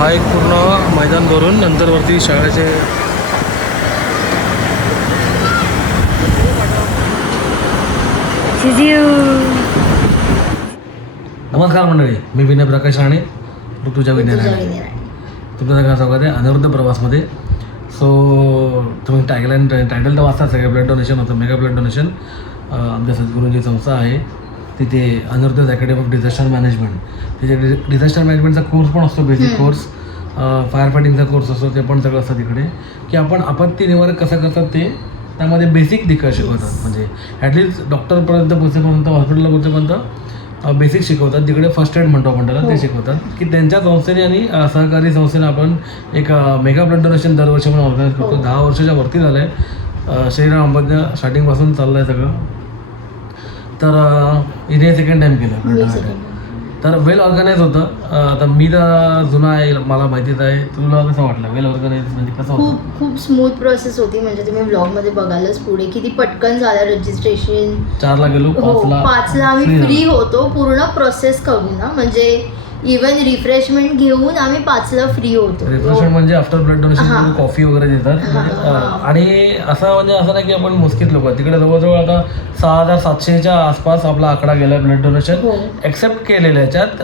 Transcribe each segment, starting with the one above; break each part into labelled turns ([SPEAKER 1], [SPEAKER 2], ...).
[SPEAKER 1] हा एक पूर्ण मैदान भरून नंतर वरती शाळेचे नमस्कार मंडळी मी विनय प्रकाश राणे ऋतुजा विनय राणे. तुमचं सगळं स्वागत आहे अनिरुद्ध प्रवासमध्ये. सो तुम्ही टॅगलाईन टायटल तर वाचता सगळे ब्लड डोनेशन होतं मेगा ब्लड डोनेशन आमच्या सद्गुरूंची संस्था आहे. तिथे Aniruddha academy of disaster management. तिथे डिझास्टर मॅनेजमेंटचा कोर्स पण असतो बेसिक कोर्स. फायर फायटिंगचा कोर्स असतो ते पण सगळं असतं तिकडे. की आपण आपत्ती निवारक कसं करतात ते त्यामध्ये बेसिक दिक्कत शिकवतात. म्हणजे ॲटलिस्ट डॉक्टरपर्यंत पोहोचेपर्यंत हॉस्पिटलला पोहोचेपर्यंत बेसिक शिकवतात. तिकडे फर्स्ट एड म्हणतो आपण त्याला ते शिकवतात. की त्यांच्या संस्थेने आणि सहकारी संस्थेने आपण एक मेगा ब्लड डोनेशन दरवर्षी आपण ऑर्गनाईज करतो. दहा वर्षाच्या वरती झालं आहे श्रीराम अंबज्ञ स्टार्टिंगपासून चाललं आहे सगळं. तर हिने सेकंड टाईम केलं. donate. तर वेल ऑर्गनाईज होतं. आता मी तर जुना आहे मला माहितीच आहे. तुला कसं वाटलं वेल ऑर्गनाईज म्हणजे कसं
[SPEAKER 2] खूप खूप स्मूथ प्रोसेस होती. म्हणजे तुम्ही ब्लॉगमध्ये बघालच पुढे. किती पटकन झालं रजिस्ट्रेशन
[SPEAKER 1] चारला गेलो
[SPEAKER 2] हो
[SPEAKER 1] पाचला
[SPEAKER 2] आम्ही फ्री. होतो. पूर्ण प्रोसेस करून ना. म्हणजे इवन रिफ्रेशमेंट घेऊन आम्ही पाचला फ्री होतो.
[SPEAKER 1] रिफ्रेशमेंट म्हणजे आफ्टर ब्लड डोनेशन. कॉफी वगैरे देतात. म्हणजे, आणि असं म्हणजे असं नाही की आपण मोजकीत लोक तिकडे जवळजवळ आता सहा हजार सातशेच्या आसपास आपला आकडा गेला ब्लड डोनेशन
[SPEAKER 2] हो.
[SPEAKER 1] एक्सेप्ट केलेलं याच्यात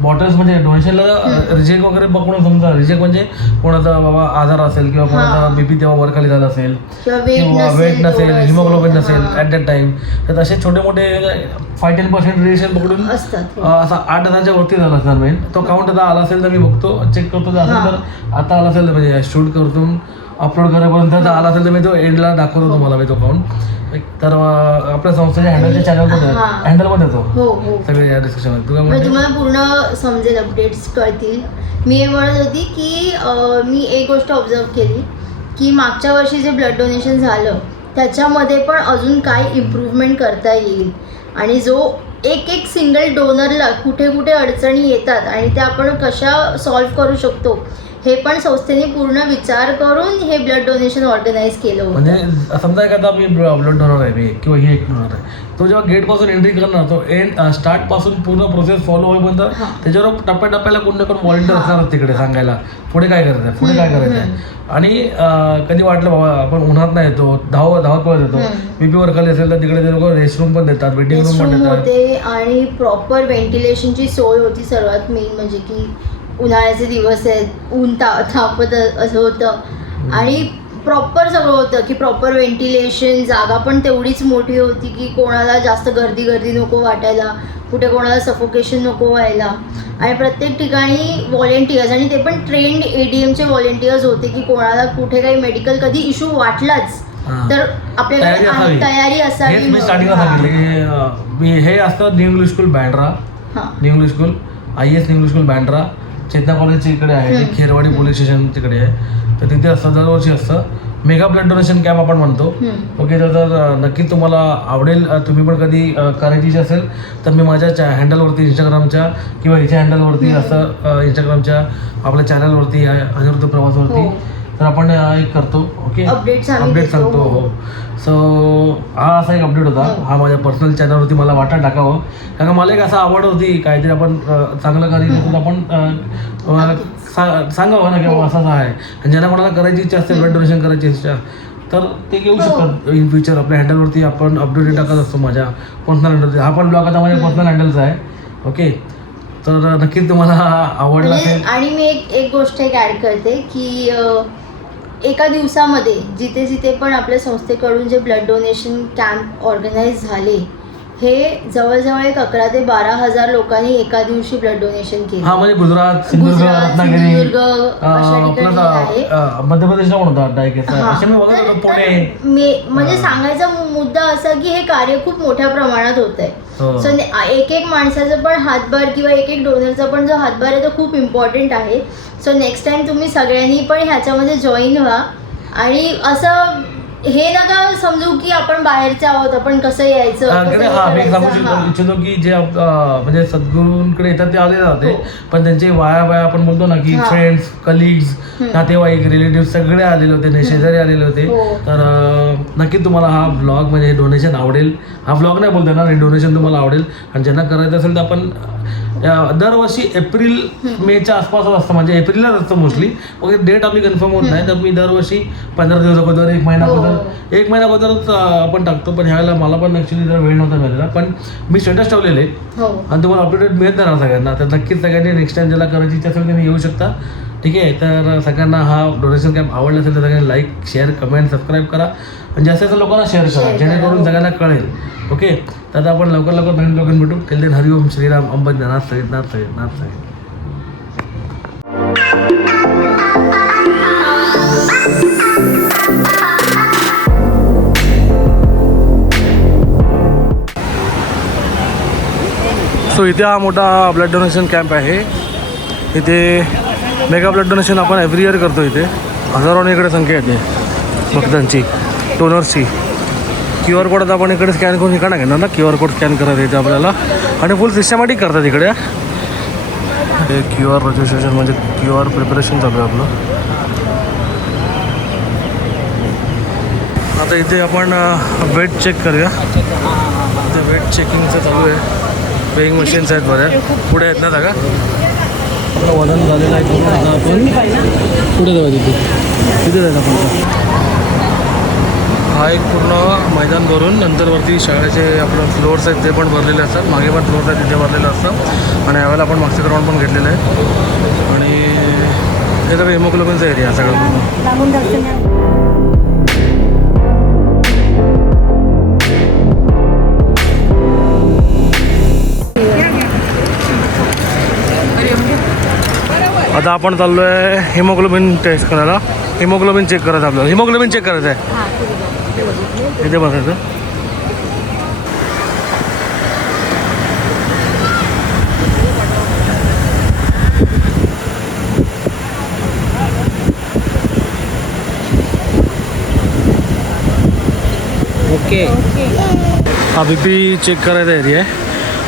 [SPEAKER 1] बॉटल्स म्हणजे डोनेशनला रिजेक्ट वगैरे पकडून समजा रिजेक्ट म्हणजे कोणाचा बाबा आजार असेल किंवा कोणाचा. बीपी तेव्हा वर खाली झाला असेल
[SPEAKER 2] किंवा वेट नसेल
[SPEAKER 1] हिमोग्लोबिन
[SPEAKER 2] असेल.
[SPEAKER 1] नसेल. ॲट दॅट टाइम तर असे छोटे मोठे फाय टेन पर्सेंट रिएक्शन पकडून
[SPEAKER 2] हो.
[SPEAKER 1] असा आठ हजारच्या वरती झाला असणार मेन तो काउंट आता आला असेल तर मी बघतो चेक करतो. असेल तर आता आला असेल तर म्हणजे शूट करतो अपलोड करेपर्यंत जर आला असेल तर मी तो एंडला दाखवतो तुम्हाला मी तो काउंट तर आपल्या संस्थेच्या हँडलच्या चॅनलमध्ये
[SPEAKER 2] हा.
[SPEAKER 1] हँडलमध्ये तो.
[SPEAKER 2] हो हो.
[SPEAKER 1] सगळे या डिस्कशनमध्ये तुला
[SPEAKER 2] म्हणजे तुम्हाला पूर्ण समजेल अपडेट्स कळतील. मी हे म्हणत होती की मी एक गोष्ट ऑब्झर्व केली की मागच्या वर्षी जे ब्लड डोनेशन झालं त्याच्यामध्ये पण अजून काय इम्प्रूव्हमेंट करता येईल. आणि जो एक एक सिंगल डोनरला कुठे कुठे अडचणी येतात आणि त्या आपण कशा सॉल्व्ह करू शकतो हे पण संस्थेने पूर्ण विचार करून हे ब्लड डोनेशन ऑर्गनाईज केलं होतं
[SPEAKER 1] म्हणजे समजा एखादा मी ब्लड डोनर आहे मी किंवा ही एक डोनर आहे तो जेव्हा गेटपासून एंट्री करणार तो एंड स्टार्टपासून पूर्ण प्रोसेस फॉलो होईपर्यंत. त्याच्यावर टप्प्याटप्प्याला कोण ना कोण व्हॉलेंटियर. असणार तिकडे सांगायला पुढे काय करायचं पुढे काय करायचं आहे आणि कधी वाटलं बाबा आपण उन्हात नाही येतो धाव धावत पळत येतो. बीपी वर खाली असेल तर तिकडे ते लोक रेस्टरूम पण देतात वेटिंग रूम पण देतात
[SPEAKER 2] आणि प्रॉपर व्हेंटिलेशनची सोय होती सर्वात मेन म्हणजे की उन्हाळ्याचे दिवस आहेत ऊन ता तापत असं होतं आणि प्रॉपर सगळं होतं की प्रॉपर व्हेंटिलेशन जागा पण तेवढीच मोठी होती की कोणाला जास्त गर्दी गर्दी नको वाटायला कुठे कोणाला सफोकेशन नको व्हायला आणि प्रत्येक ठिकाणी व्हॉलेंटियर्स आणि ते पण ट्रेंड ए डी एमचे व्हॉलेंटियर्स होते की कोणाला कुठे काही मेडिकल कधी इश्यू वाटलाच. तर आपल्याकडे
[SPEAKER 1] तयारी असावी. मी
[SPEAKER 2] हा.
[SPEAKER 1] असतं new English school Bandra. New English school I S new English school Bandra Chetana कॉलेजच्या इकडे आहे
[SPEAKER 2] हम्म.
[SPEAKER 1] खेरवाडी पोलीस स्टेशन तिकडे आहे तर तिथे असतं दरवर्षी असतं मेगा ब्लड डोनेशन कॅम्प आपण म्हणतो. ओके तर नक्की तुम्हाला आवडेल तुम्ही पण कधी करायची इच्छा असेल तर मी माझ्या चॅ हँडलवरती इंस्टाग्रामच्या किंवा हिच्या हँडलवरती असं इंस्टाग्रामच्या आपल्या चॅनलवरती आहे अनिरुद्ध प्रवासवरती
[SPEAKER 2] हो.
[SPEAKER 1] तर आपण एक करतो ओके? अपडेट सांगतो
[SPEAKER 2] हो.
[SPEAKER 1] हो. सो हा असा एक अपडेट होता.
[SPEAKER 2] हो.
[SPEAKER 1] हा माझ्या पर्सनल चॅनलवरती मला वाटा टाकावं. कारण मला एक असं आवड होती काहीतरी आपण चांगलं करतो तर आपण सांगावं ना की बाबा असं आहे. आणि ज्यांना कोणाला करायची इच्छा असते ब्लड डोनेशन करायची इच्छा तर ते घेऊ
[SPEAKER 2] हो.
[SPEAKER 1] शकतात. इन फ्युचर आपल्या हँडलवरती आपण अपडेट टाकत असतो माझ्या पर्सनल हँडलवरती हा पण ब्लॉग आता माझ्या पर्सनल हँडलचा आहे. ओके? तर नक्कीच तुम्हाला आवडला असेल.
[SPEAKER 2] आणि मी एक एक गोष्ट एक ऍड करते की एका दिवसामध्ये जिथे जिथे पण आपल्या संस्थेकडून जे ब्लड डोनेशन कॅम्प ऑर्गनाईज झाले हे जवळजवळ एक अकरा ते बारा हजार लोकांनी एका दिवशी ब्लड डोनेशन केलं
[SPEAKER 1] हा म्हणजे गुजरात सिंधुदुर्ग
[SPEAKER 2] गुजरात,
[SPEAKER 1] रत्नागिरी
[SPEAKER 2] सिंधुदुर्ग अशा
[SPEAKER 1] अं,
[SPEAKER 2] ठिकाणी
[SPEAKER 1] plus,
[SPEAKER 2] आहे.
[SPEAKER 1] अं, मध्य प्रदेशला पण होता डायकेचा
[SPEAKER 2] हा.
[SPEAKER 1] असे मी बघत
[SPEAKER 2] तर-
[SPEAKER 1] होतो पुणे
[SPEAKER 2] तर मे- म्हणजे
[SPEAKER 1] हा.
[SPEAKER 2] सांगायचा मुद्दा असा की हे कार्य खूप मोठ्या प्रमाणात होत आहे
[SPEAKER 1] हो.
[SPEAKER 2] सो एक एक माणसाचा पण हातभार किंवा एक एक डोनरचा पण जो हातभार आहे तो खूप इम्पॉर्टंट आहे सो नेक्स्ट टाइम तुम्ही सगळ्यांनी पण ह्याच्यामध्ये जॉईन व्हा आणि असं हे नका समजू की आपण बाहेरचे आहोत आपण कसं यायचं
[SPEAKER 1] हा,
[SPEAKER 2] कसं
[SPEAKER 1] कडे
[SPEAKER 2] हे
[SPEAKER 1] मी एक सांगू
[SPEAKER 2] करायचं,
[SPEAKER 1] शकतो. इच्छितो की जे आप- अं, म्हणजे सद्गुरूंकडे येतात ते आलेले होते
[SPEAKER 2] हो.
[SPEAKER 1] पण त्यांचे वाया वाया आपण बोलतो ना की
[SPEAKER 2] हा.
[SPEAKER 1] फ्रेंड्स कलिग्स
[SPEAKER 2] हम्म.
[SPEAKER 1] नातेवाईक रिलेटिव्ह सगळे आलेले होते नाही शेजारी आलेले होते
[SPEAKER 2] हो.
[SPEAKER 1] तर अं, नक्की तुम्हाला हा ब्लॉग म्हणजे डोनेशन आवडेल हा ब्लॉग नाही बोलतो ना डोनेशन तुम्हाला आवडेल आणि ज्यांना करायचं असेल तर आपण दरवर्षी एप्रिल मेच्या आसपासच असतं. म्हणजे एप्रिललाच असतं मोस्टली. मग डेट आपली कन्फर्म होत नाही. तर मी दरवर्षी पंधरा दिवस अगोदर एक महिना. अगोदर एक महिना अगोदरच आपण टाकतो. पण ह्यावेळेला मला पण ॲक्च्युली जरा वेळ नव्हता मिळालेला. पण मी स्टेटस ठेवलेले
[SPEAKER 2] हो.
[SPEAKER 1] आणि तुम्हाला अपडेट मिळत जाणार सगळ्यांना. तर नक्कीच सगळ्यांनी नेक्स्ट टाइम ज्याला करायची इच्छा असेल त्यांनी येऊ शकता. ठीक आहे तर सगळ्यांना हा डोनेशन कॅम्प आवडला असेल तर सगळ्यांनी लाईक शेअर कमेंट सबस्क्राईब करा. आणि जास्त लोकांना शेअर करा जेणेकरून
[SPEAKER 2] करा.
[SPEAKER 1] सगळ्यांना कळेल. ओके तर आता आपण लवकर लवकर नवीन लोकांना भेटू. टेल देन हरिओम श्रीराम अंबज्ञ नाथ सहित नाथ सहित नाथ सहित. सो इथे हा मोठा ब्लड डोनेशन कॅम्प आहे. इथे मेगा ब्लड डोनेशन आपण एव्हरी इयर करतो इथे. हजारोने इकडे संख्या येते भक्तांची. डोनर्सची. क्यू आर कोड आता आपण इकडे स्कॅन करून इकडे घेणार ना. क्यू आर कोड स्कॅन करत येते आपल्याला. आणि फुल सिस्टमॅटिक करतात इकडे. हे क्यू आर रजिस्ट्रेशन म्हणजे क्यू आर प्रिपरेशन चालू आहे आपलं. आता इथे आपण वेट चेक करूया. इथे वेट चेकिंगचं चालू आहे. वेईंग मशीन्स आहेत बऱ्या. पुढे आहेत ना का आपलं वजन झालेलं आहे आता आपण पुढे जाऊया तिथे? तिथे जायचं आपण हा एक पूर्ण मैदान भरून नंतर वरती शाळेचे आपलं फ्लोअर्स आहेत ते पण भरलेले असतात. मागे पण फ्लोअर्स आहेत तिथे भरलेले असतात आणि यावेळेला आपण मागचं ग्राउंड पण घेतलेलं आहे. आणि हे सगळं हिमोग्लोबिनचा एरिया सगळं. आता आपण चाललो आहे हिमोग्लोबिन टेस्ट करायला. हिमोग्लोबिन चेक करायचं आपल्याला. हिमोग्लोबिन चेक करायचं आहे इथे. बसायचं ओके. हा बी पी चेक करायचा एरिया आहे.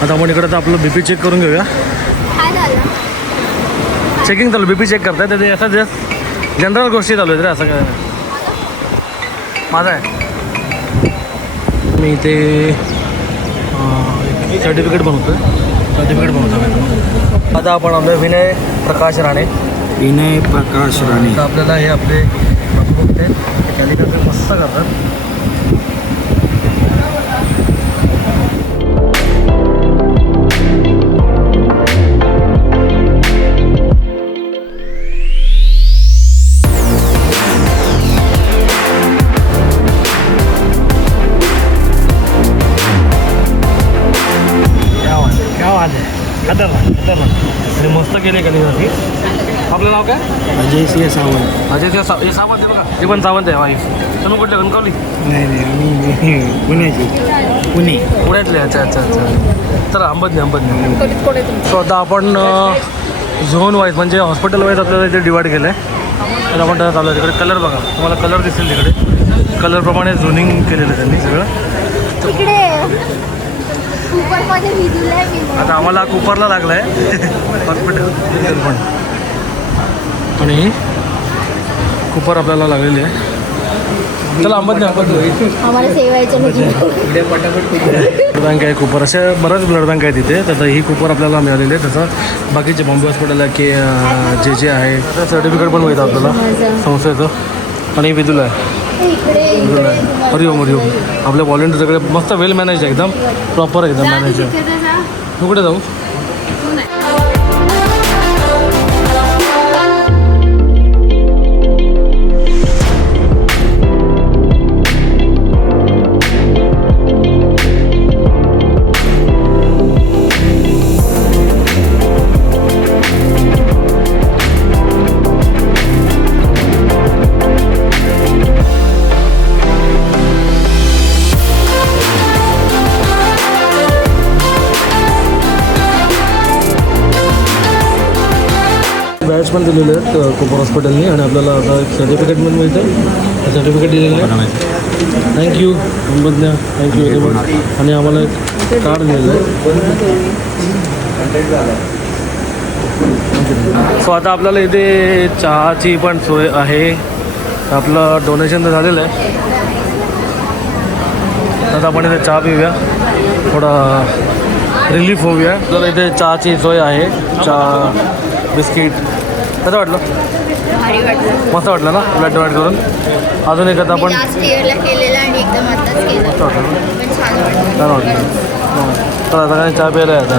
[SPEAKER 1] आता आपण इकडं तर आपलं बी पी चेक करून घेऊया. चेकिंग चालू बी पी चेक करताय तर ते असं जस्ट जनरल गोष्टी चालू आहेत रे असं काय. माझा आहे. मी इथे सर्टिफिकेट बनवतो सर्टिफिकेट बनवतो आता आपण आपलं विनय प्रकाश राणे.
[SPEAKER 3] विनय प्रकाश राणे.
[SPEAKER 1] आपल्याला हे आपले कॅलिग्राफी मस्त करतात. केले कॅलिग्राफी आपलं नाव काय?
[SPEAKER 3] अजय सिंह सावंत.
[SPEAKER 1] अजय ते सा- हे सावंत आहे बघा. हे पण सावंत आहे वाईफ तुम्ही कुठल्या कणकवली
[SPEAKER 3] नाही नाही आम्ही पुण्याची. पुणे.
[SPEAKER 1] पुण्यातले अच्छा अच्छा अच्छा. तर अंबदने अंबदने सो आता आपण झोन वाईज म्हणजे हॉस्पिटल वाईज आपल्याला इथे डिवाईड केलं आहे तर आपण त्याला चालू आहे तिकडे. कलर बघा. तुम्हाला कलर दिसेल तिकडे. कलरप्रमाणे झोनिंग केलेलं आहे त्यांनी सगळं.
[SPEAKER 2] मध्ये भिजलंय मी
[SPEAKER 1] आता आम्हाला कुपरला लागला आहे हॉस्पिटल पण. आणि कुपर आपल्याला लागलेली आहे. चला अंबदने अंबदने
[SPEAKER 2] आम्हाला सेवायचं म्हणजे
[SPEAKER 1] ब्लड बँक आहे. कुपर अशा बऱ्याच ब्लड बँक आहे तिथे तर ही कुपर आपल्याला मिळालेली आहे. तसं बाकीचे बॉम्बे हॉस्पिटल आहे की जे जे आहे. सर्टिफिकेट पण मिळतं आपल्याला. संस्थेचं आणि विदुल आहे. हरिओम हरिओम. आपले व्हॉलेंटियर सगळे मस्त वेल मॅनेज आहे एकदम प्रॉपर एकदम मॅनेज आहे तू कुठे जाऊ? बॅच पण दिलेले आहेत कोपर हॉस्पिटलनी आणि आपल्याला आता एक सर्टिफिकेट पण मिळतं सर्टिफिकेट दिलेलं आहे. Thank you Ambadnya. Thank you very much आणि आम्हाला एक कार्ड दिलेलं आहे. सो आता आपल्याला इथे चहाची पण सोय आहे. आपलं डोनेशन तर झालेलं आहे. आता आपण इथे चहा पिऊया. थोडा रिलीफ होऊया. तर इथे चहाची सोय आहे. चहा बिस्किट कसं वाटलं?
[SPEAKER 2] भारी वाटलं.
[SPEAKER 1] मस्त वाटलं ना? ब्लड डोनेट करून? अजून एक आता आपण
[SPEAKER 2] लास्ट इयरला केलेलं आणि एकदम आताच केलं.
[SPEAKER 1] मस्त वाटलं ना
[SPEAKER 2] पण छान वाटलं.
[SPEAKER 1] छान वाटलं. तर आता काय चहा प्यायला आहे आता